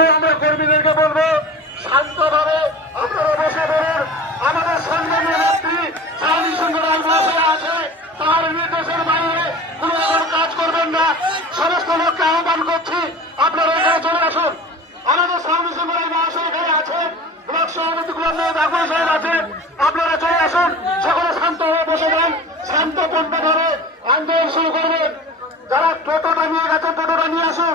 এই আমরা কর্মীদেরকে বলব, শান্তভাবে আপনারা বসে পড়ুন। আমাদের সম্মানীয় নেত্রী সাহানি সুন্দর আছে, তার নির্দেশের বাইরে কোনো রকম কাজ করবেন না। সমস্ত লোককে আহ্বান করছি, আপনারা এখানে চলে আসুন। আমাদের স্বামী সুন্দর মহাশয় এখানে আছেন, ব্লক সভাপতি ক্লাব ডাকুর সাহেব আছেন, আপনারা চলে আসুন। সকলে শান্ত হয়ে বসে যান শান্তপূর্ণভাবে আন্দোলন শুরু করবেন। যারা টোটোটা নিয়ে গেছেন টোটোটা নিয়ে আসুন।